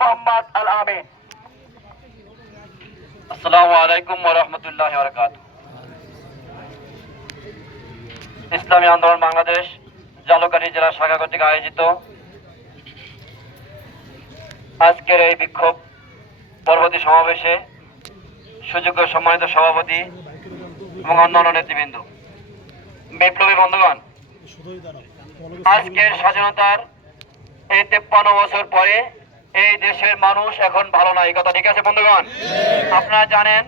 মোহাম্মদ আল আমিন আসসালামু আলাইকুম রাহমাতুল্লাহি ওয়া বারাকাতুহু। ইসলামী আন্দোলন বাংলাদেশ জালকাঠি জেলা শাখা কর্তৃক আয়োজিত আজকের এই বিক্ষোভ পরবর্তী সমাবেশে সুযোগ্য সম্মানিত সভাপতি এবং অন্যান্য নেতৃবৃন্দ। বিপ্লবী বন্ধুগণ, আজকের স্বাধীনতার এই তেপ্পান্ন বছর পরে এই দেশের মানুষ এখন ভালো নাই কথা ঠিক আছে বন্ধুগণ? আপনারা জানেন,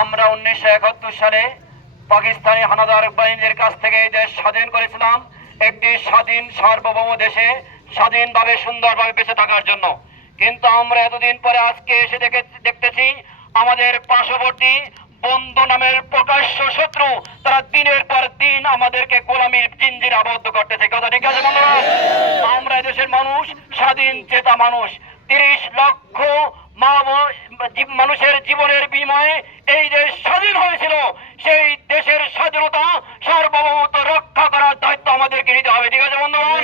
আমরা উনিশশো একাত্তর সালে পাকিস্তানি হানাদার বাহিনীর কাছ থেকে এই দেশ স্বাধীন করেছিলাম একটি স্বাধীন, সার্বভৌম দেশে স্বাধীনভাবে, সুন্দরভাবে বেঁচে থাকার জন্য। কিন্তু আমরা এতদিন পরে আজকে এসে দেখে, দেখতেছি, আমাদের পার্শ্ববর্তী বন্ধু নামের প্রকাশ্য শত্রু, তারা দিনের পর দিন আমাদেরকে গোলামির জিঞ্জির আবদ্ধ করতেছে। কথা ঠিক আছে আমরা দেশের মানুষ, স্বাধীন, চেতা মানুষ। তিরিশ লক্ষ মা মানুষের জীবনের বিনিময়ে এই দেশ স্বাধীন হয়েছিল। সেই দেশের স্বাধীনতা সার্বভৌমত্ব রক্ষা করার দায়িত্ব আমাদেরকে নিতে হবে। ঠিক আছে বন্ধুগণ?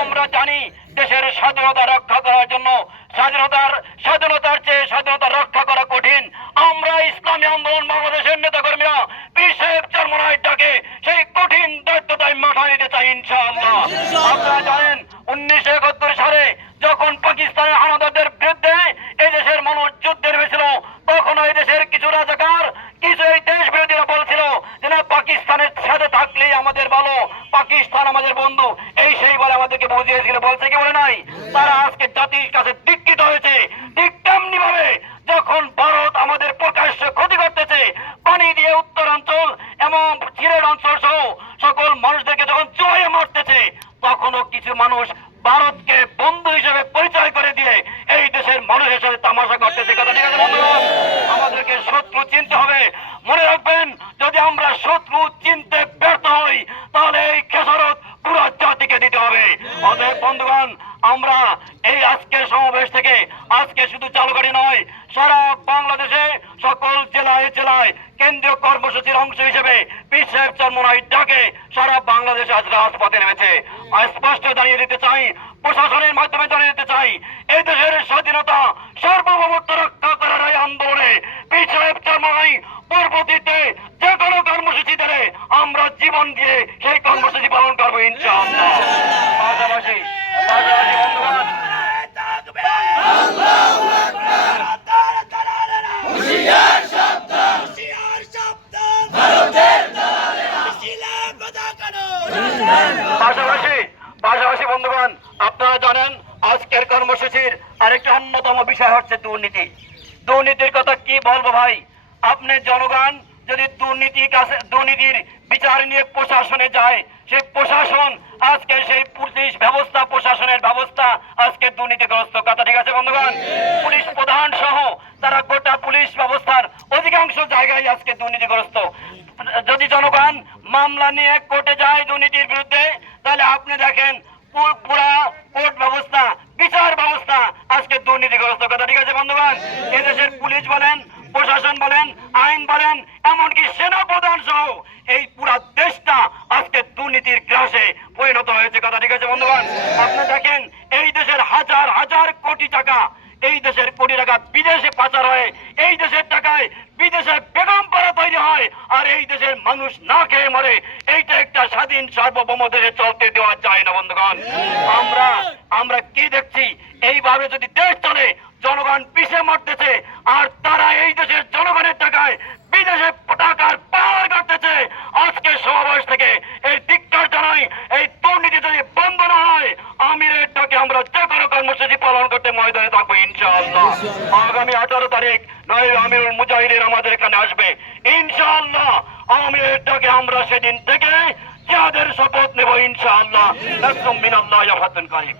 আমরা জানি দেশের স্বাধীনতা রক্ষা করার জন্য স্বাধীনতার স্বাধীনতার চেয়ে স্বাধীনতা রক্ষা করা কঠিন। আমরা ইসলামী আন্দোলন বাংলাদেশের নেতা কর্মীরা সাহেব চরমনায় ডাকে। সেই কঠিন দায়িত্বটাই মাথায় নিতে চাই ইনশাআল্লাহ। আপনারা জানেন উনিশশো একাত্তর সালে যখন পাকিস্তানের হানাদারদের বিরুদ্ধে এই দেশের মানুষ যুদ্ধে নেমেছিল তখন এই দেশের কিছু রাজাকার কিছু এই দেশ বিরোধীরা বলছিল যে না পাকিস্তানের সাথে থাকলেই আমাদের ভালো পাকিস্তান আমাদের বন্ধু। এই সেই বলে আমাদেরকে বুঝিয়েছিল। বলছে কি বলে নাই? তারা আজকে জাতির কাছে দীক্ষিত হয়েছে। ঠিক তেমনি ভাবে যখন ভারত আমাদের প্রকাশ্য ক্ষতি করতেছে, পানি দিয়ে উত্তরাঞ্চল এবং সিলেট অঞ্চল সহ সকল মানুষদেরকে যখন চুয়ে মারতেছে, তখনও কিছু মানুষ ভারতকে বন্ধু হিসেবে পরিচয় করে দিয়ে এই দেশের মানুষের সাথে তামাশা করতেছে। কথা ঠিক আছে বন্ধুরা? আমাদেরকে শত্রু চিনতে হবে। মনে রাখবেন, যদি আমরা শত্রু চিনতে ব্যর্থ হই তাহলে এই খেসারত পুরো জাতিকে দিতে হবে অতএব বন্ধুগণ, আমরা এই আজকের সমাবেশ থেকে আজকে শুধু চালুকারি নয়, সারা বাংলাদেশে সকল জেলায় জেলায় কেন্দ্রীয় কর্মসূচির অংশ হিসেবে পীর সাহেব ডাকে সারা বাংলাদেশে আজ রাজপথে নেমেছে। স্পষ্ট জানিয়ে দিতে চাই, প্রশাসনের মাধ্যমে জানিয়ে দিতে চাই, এই দেশের স্বাধীনতা সার্বভৌমত্ব রক্ষা করার এই আন্দোলনে পীর সাহেব পরবর্তীতে আমরা জীবন দিয়ে সেই কর্মসূচি পালন করব পাশাপাশি পাশাপাশি বন্ধুগণ, আপনারা জানেন, আজকের কর্মসূচির আরেকটা অন্যতম বিষয় হচ্ছে দুর্নীতি। দুর্নীতির কথা কি বলব ভাই? আপনি জনগণ যদি দুর্নীতি কাছে দুর্নীতির বিচার নিয়ে প্রশাসনে যায় সেই প্রশাসন আজকে সেই পুলিশ ব্যবস্থা, প্রশাসনের ব্যবস্থা আজকে দুর্নীতিগ্রস্ত। কথা ঠিক আছে, বন্ধুগণ? পুলিশ প্রধান সহ তারা গোটা পুলিশ ব্যবস্থার অধিকাংশ জায়গায় আজকে দুর্নীতিগ্রস্ত। যদি জনগণ মামলা নিয়ে কোর্টে যায় দুর্নীতির বিরুদ্ধে, তাহলে আপনি দেখেন পুরা কোর্ট ব্যবস্থা, বিচার ব্যবস্থা আজকে দুর্নীতিগ্রস্ত। কথা ঠিক আছে, বন্ধুগণ? এদেশের পুলিশ বলেন প্রশাসন বলেন, আইন বলেন, এমনকি সেনা প্রধান সহ এই পুরা দেশটা আজকে দুর্নীতির গ্রাসে পরিণত হয়েছে। কথা ঠিক আছে, বন্ধুগণ? আপনি দেখেন, এই দেশের হাজার হাজার কোটি টাকা, এই দেশের কোটি টাকা বিদেশে পাচার হয়, এই দেশের টাকায় বিদেশে বেগম পাড়া তৈরি হয়, আর এই দেশের মানুষ না খেয়ে মরে। এইটা একটা স্বাধীন সার্বভৌম দেশে চলতে দেওয়া যায় না, বন্ধুগণ। আমরা আমরা কি দেখছি? এইভাবে যদি দেশ চলে, জনগণ পিছে মরতেছে, আর তারা এই দেশের জনগণের টাকায় বিদেশে টাকার পাওয়ার করতেছে আজকে সমাবেশ থেকে এই দিকটার জানাই এই দুর্নীতি যদি বন্ধ না হয় আমিরের ডাকে আমরা যে কোনো পালন করতে ময়দানে থাকব, ইনশাআল্লাহ। আগামী আঠারো তারিখ নয় আমিরুল মুজাহিদিন আমাদের এখানে আসবে। ইনশাআল্লাহ আমিরটাকে আমরা সেদিন থেকে যাদের শপথ নেব, ইনশাআল্লাহ। একদম মিনাল্লাহ হাতুন কারিম।